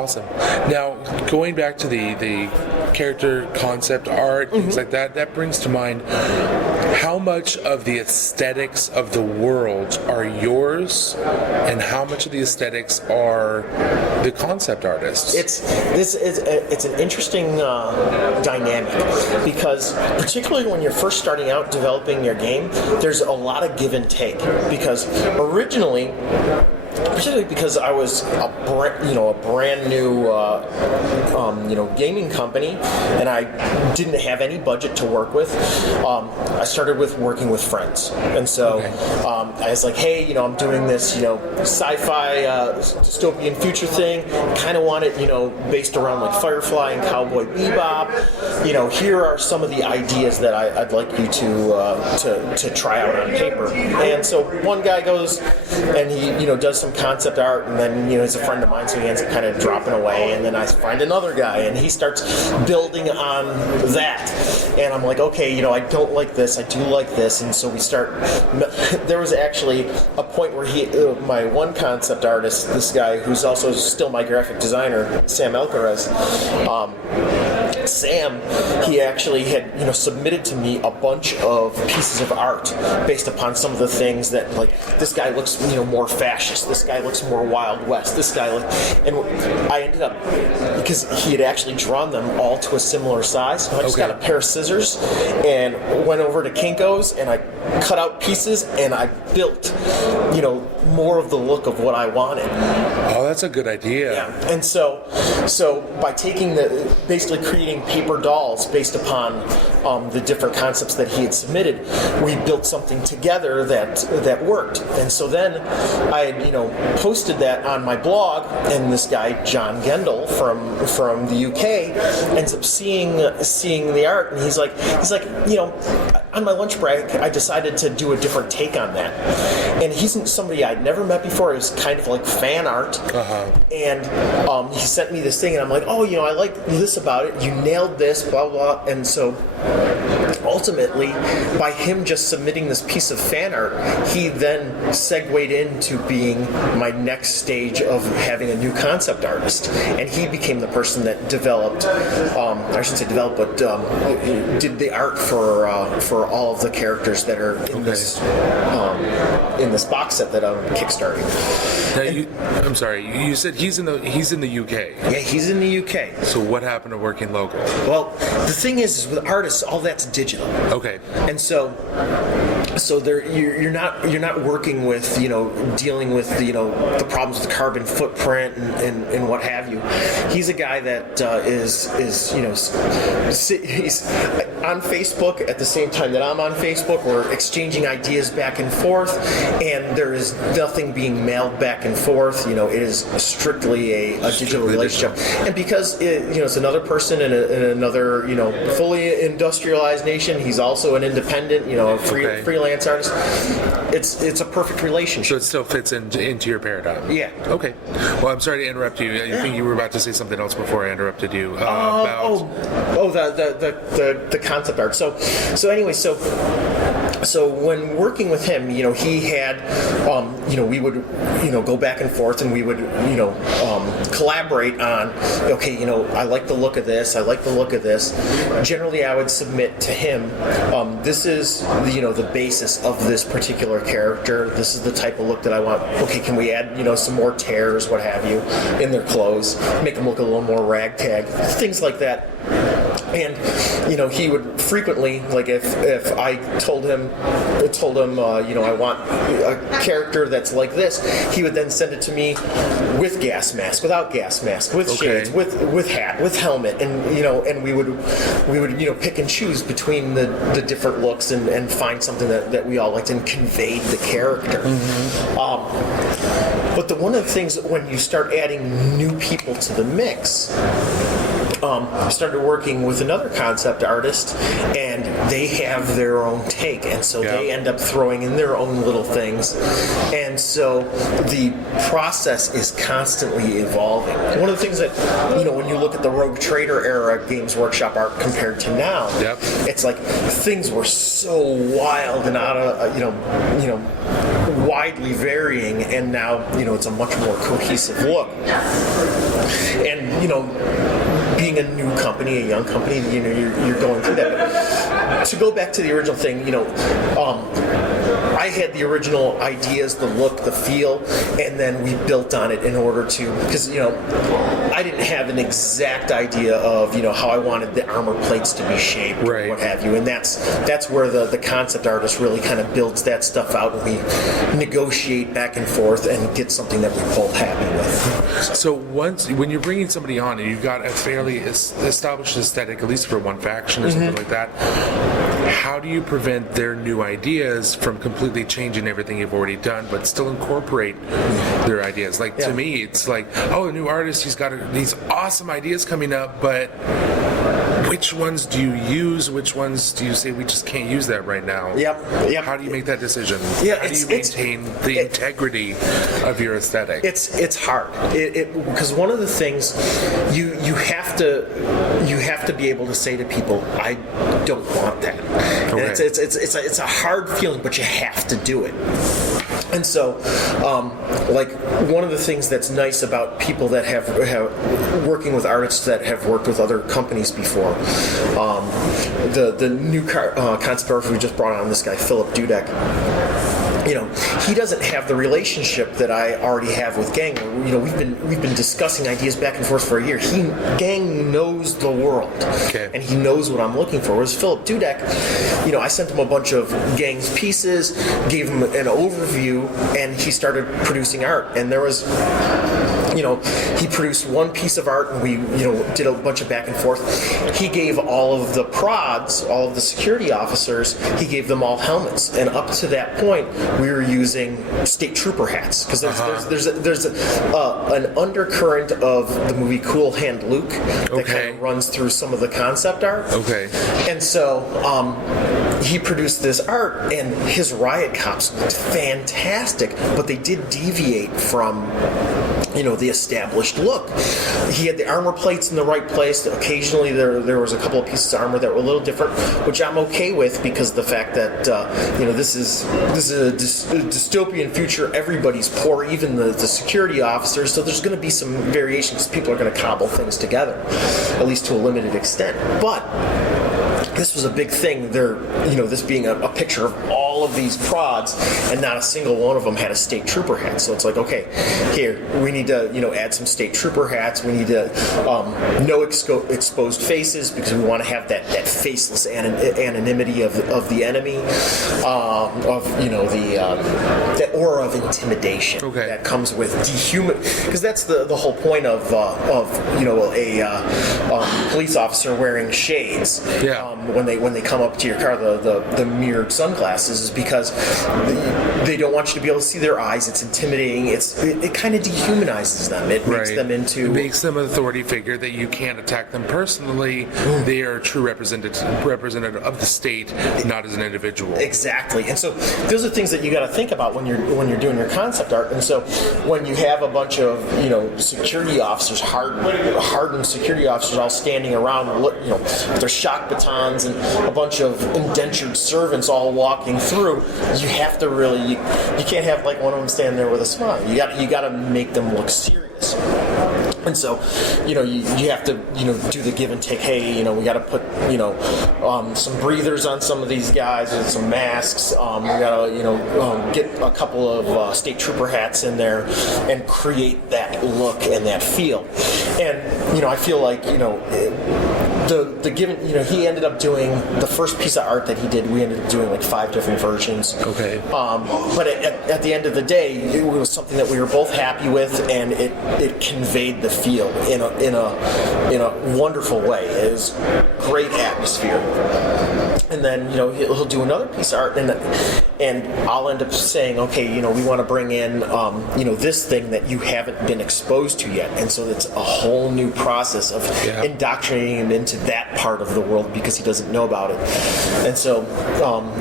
awesome. Now, going back to the character concept art, things like that, that brings to mind how much of the aesthetics of the world are yours, and how much of the aesthetics are the concept artists? It's an interesting dynamic, because particularly when you're first starting out developing your game, there's a lot of give and take. Because originally, particularly because I was a brand new gaming company, and I didn't have any budget to work with. I started with working with friends, and so I was like, hey, I'm doing this sci-fi dystopian future thing. Kind of want it based around like Firefly and Cowboy Bebop. Here are some of the ideas that I'd like you to try out on paper. And so one guy goes and he does some concept art, and then he's a friend of mine, so he ends up kind of dropping away, and then I find another guy and he starts building on that, and I'm like, okay, I don't like this, I do like this, and so we start. There was actually a point where my one concept artist, this guy who's also still my graphic designer, Sam Alcaraz, Sam, he actually had submitted to me a bunch of pieces of art based upon some of the things that, like, this guy looks more fascist, this guy looks more Wild West, this guy and I ended up, because he had actually drawn them all to a similar size, so I just got a pair of scissors and went over to Kinko's and I cut out pieces and I built more of the look of what I wanted. Oh, that's a good idea. Yeah. And so by basically creating paper dolls based upon the different concepts that he had submitted, we built something together that worked. And so then I posted that on my blog, and this guy John Gendel from the UK ends up seeing the art, and he's like on my lunch break I decided to do a different take on that. And he's somebody I'd never met before. It was kind of like fan art. And he sent me this thing, and I'm like, oh, I like this about it. You nailed this, blah, blah. And so ultimately, by him just submitting this piece of fan art, he then segued into being my next stage of having a new concept artist. And he became the person that developed, I shouldn't say developed, but did the art for all of the characters that are in this box set that I'm kickstarting. Now I'm sorry. You said he's in the UK. Yeah, he's in the UK. So what happened to working local? Well, the thing is with artists, all that's digital. Okay. And so you're not working with dealing with the problems with carbon footprint and what have you. He's a guy that is he's on Facebook at the same time that I'm on Facebook. We're exchanging ideas back and forth, and there is nothing being mailed back and forth. It is strictly a digital relationship. And because it's another person in another fully industrialized nation, he's also an independent freelance artist. It's a perfect relationship. So it still fits into your paradigm. Yeah. Okay. Well, I'm sorry to interrupt you. I think you were about to say something else before I interrupted you. The concept art. So anyway, so when working with him, he had, we would, go back and forth, and we would, collaborate on, okay, I like the look of this, I like the look of this. Generally, I would submit to him, this is, the basis of this particular character. This is the type of look that I want. Okay, can we add, some more tears, what have you, in their clothes, make them look a little more ragtag, things like that. And he would frequently, like if I told him, I want a character that's like this, he would then send it to me with gas mask, without gas mask, with shades, with hat, with helmet, and and we would pick and choose between the different looks and find something that we all liked and conveyed the character. But one of the things when you start adding new people to the mix, I started working with another concept artist, and they have their own take, and so they end up throwing in their own little things, and so the process is constantly evolving. One of the things that, when you look at the Rogue Trader era Games Workshop art compared to now, it's like things were so wild and out of, widely varying, and now, it's a much more cohesive look. And being a new company, a young company, you're going through that. To go back to the original thing, I had the original ideas, the look, the feel, and then we built on it in order to, because I didn't have an exact idea of how I wanted the armor plates to be shaped, right, or what have you, and that's where the concept artist really kind of builds that stuff out, and we negotiate back and forth and get something that we're both happy with. So when you're bringing somebody on and you've got a fairly established aesthetic, at least for one faction or something like that, how do you prevent their new ideas from completely changing everything you've already done, but still incorporate their ideas? Like, to me, it's like, oh, a new artist, he's got these awesome ideas coming up, but which ones do you use? Which ones do you say we just can't use that right now? Yep. How do you make that decision? Yeah, how do you maintain the integrity of your aesthetic? It's hard because one of the things you have to be able to say to people, I don't want that. Okay. And it's a hard feeling, but you have to do it. And so, like, one of the things that's nice about people that have working with artists that have worked with other companies before, the new concept artist we just brought on, this guy Philip Dudek, he doesn't have the relationship that I already have with Gang. We've been discussing ideas back and forth for a year. Gang knows the world, and he knows what I'm looking for. Whereas Philip Dudek, I sent him a bunch of Gang's pieces, gave him an overview, and he started producing art. And there was, he produced one piece of art, and we, did a bunch of back and forth. He gave all of the prods, all of the security officers, he gave them all helmets. And up to that point, we were using state trooper hats, because there's an undercurrent of the movie Cool Hand Luke that kind of runs through some of the concept art. And so he produced this art, and his riot cops looked fantastic, but they did deviate from the established look. He had the armor plates in the right place. Occasionally there was a couple of pieces of armor that were a little different, which I'm okay with, because the fact that this is a dystopian future. Everybody's poor, even the security officers. So there's going to be some variations. People are going to cobble things together, at least to a limited extent. But this was a big thing. This being a picture of all of these prods, and not a single one of them had a state trooper hat. So it's like, okay, here we need to add some state trooper hats. We need to no exposed faces, because we want to have that faceless anonymity of the enemy, that aura of intimidation that comes with because that's the whole point of a police officer wearing shades. When they come up to your car, the mirrored sunglasses, is because they don't want you to be able to see their eyes. It's intimidating. It kind of dehumanizes them. It makes them into... It makes them an authority figure that you can't attack them personally. They are a true representative of the state, not as an individual. Exactly. And so those are things that you got to think about when you're doing your concept art. And so when you have a bunch of security officers, hardened security officers, all standing around, with their shock batons, and a bunch of indentured servants all walking through, you have to really you can't have like one of them stand there with a smile. You got to make them look serious. And so, you have to, do the give and take. Hey, we got to put, some breathers on some of these guys with some masks. We got to, get a couple of state trooper hats in there and create that look and that feel. And, I feel like, the given, he ended up doing the first piece of art that he did. We ended up doing like 5 different versions. But at the end of the day, it was something that we were both happy with, and it conveyed the feel in a wonderful way. It was great atmosphere. And then he'll do another piece of art, and I'll end up saying, okay, we want to bring in this thing that you haven't been exposed to yet, and so it's a whole new process of indoctrinating him into that part of the world, because he doesn't know about it. And so,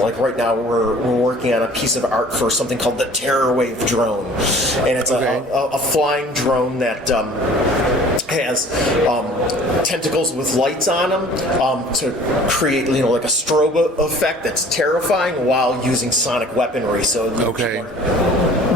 like right now, we're working on a piece of art for something called the Terror Wave drone, and it's a flying drone that has tentacles with lights on them to create like a strobe effect that's terrifying while using sonic weaponry. So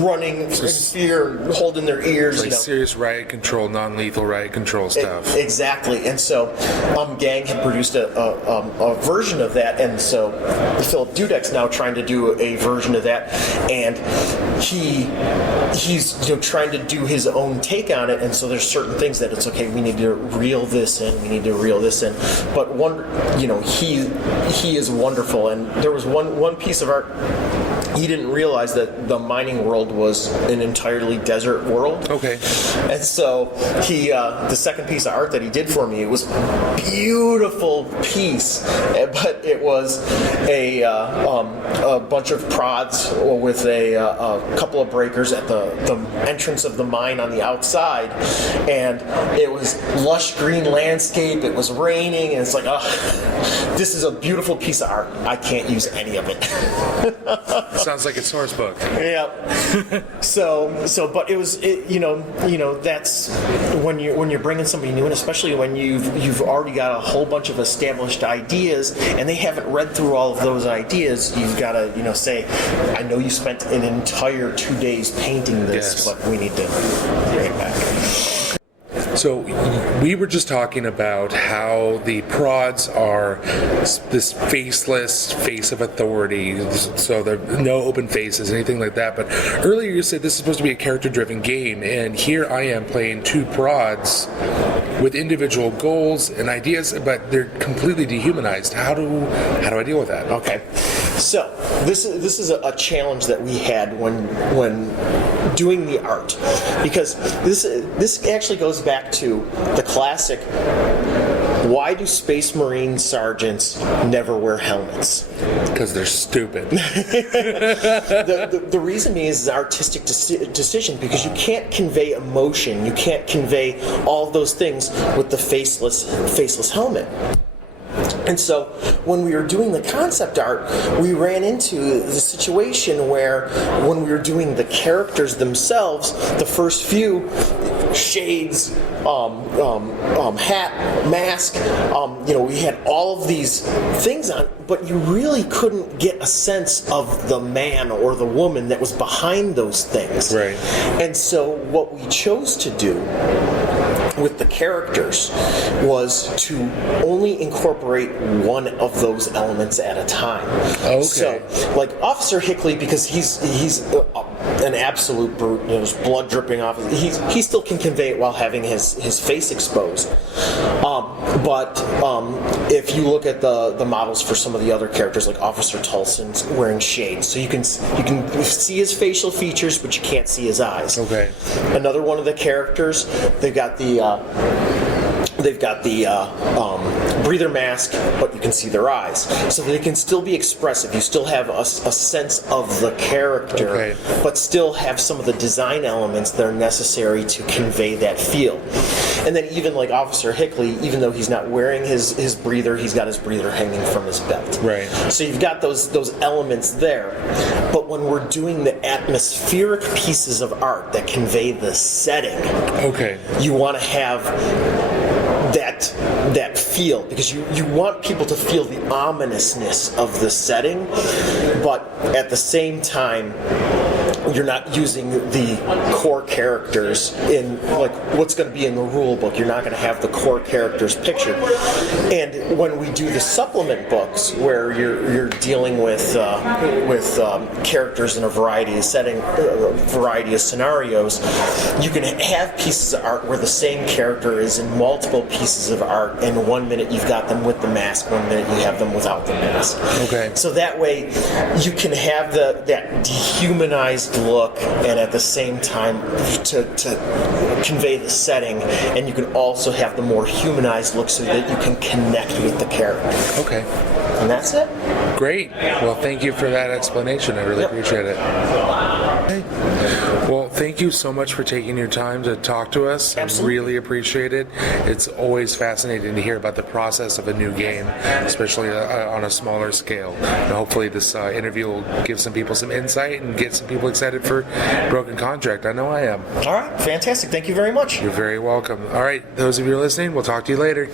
running in fear, holding their ears. Like serious riot control, non-lethal riot control stuff. Exactly. And so Gang had produced a version of that, and so Philip Dudek's now trying to do a version of that, and he's trying to do his own take on it, and so there's certain things that it's okay, we need to reel this in, but he is wonderful. And there was one piece of art. He didn't realize that the mining world was an entirely desert world. Okay. And so the second piece of art that he did for me, it was a beautiful piece, but it was a bunch of prods with a couple of breakers at the entrance of the mine on the outside, and it was lush green landscape. It was raining, and it's like, this is a beautiful piece of art. I can't use any of it. Sounds like a source book. Yeah. But it was, that's when you're bringing somebody new in, especially when you've already got a whole bunch of established ideas and they haven't read through all of those ideas. You've got to, say, I know you spent an entire 2 days painting this, but we need to bring it back. So we were just talking about how the prods are this faceless face of authority, so there are no open faces, anything like that. But earlier you said this is supposed to be a character-driven game, and here I am playing two prods with individual goals and ideas, but they're completely dehumanized. How do I deal with that? Okay, so this is a challenge that we had when doing the art, because this actually goes back to the classic, why do Space Marine sergeants never wear helmets? Because they're stupid. The reason is an artistic decision, because you can't convey emotion, you can't convey all of those things with the faceless helmet. And so when we were doing the concept art, we ran into the situation where when we were doing the characters themselves, the first few, shades, hat, mask, we had all of these things on, but you really couldn't get a sense of the man or the woman that was behind those things. Right. And so what we chose to do with the characters was to only incorporate one of those elements at a time. Okay. So, like Officer Hickley, because he's an absolute brute, there's blood dripping off. He still can convey it while having his face exposed. But if you look at the models for some of the other characters, like Officer Tulson's wearing shades, so you can see his facial features, but you can't see his eyes. Okay. Another one of the characters, they've got the breather mask, but you can see their eyes, so they can still be expressive. You still have a sense of the character, but still have some of the design elements that are necessary to convey that feel. And then even like Officer Hickley, even though he's not wearing his breather, he's got his breather hanging from his belt. Right. So you've got those elements there. But when we're doing the atmospheric pieces of art that convey the setting, you want to have that feel, because you want people to feel the ominousness of the setting, but at the same time you're not using the core characters in like what's going to be in the rule book. You're not going to have the core characters pictured. And when we do the supplement books, where you're dealing with characters in a variety of variety of scenarios, you can have pieces of art where the same character is in multiple pieces of art, and 1 minute you've got them with the mask, 1 minute you have them without the mask. Okay. So that way you can have that dehumanized look, and at the same time to convey the setting, and you can also have the more humanized look so that you can connect with the character. Okay. And that's it. Great. Well, thank you for that explanation. I really appreciate it. Okay. Well, thank you so much for taking your time to talk to us. Absolutely. I really appreciate it. It's always fascinating to hear about the process of a new game, especially on a smaller scale. And hopefully this interview will give some people some insight and get some people excited for Broken Contract. I know I am. All right. Fantastic. Thank you very much. You're very welcome. All right. Those of you listening, we'll talk to you later.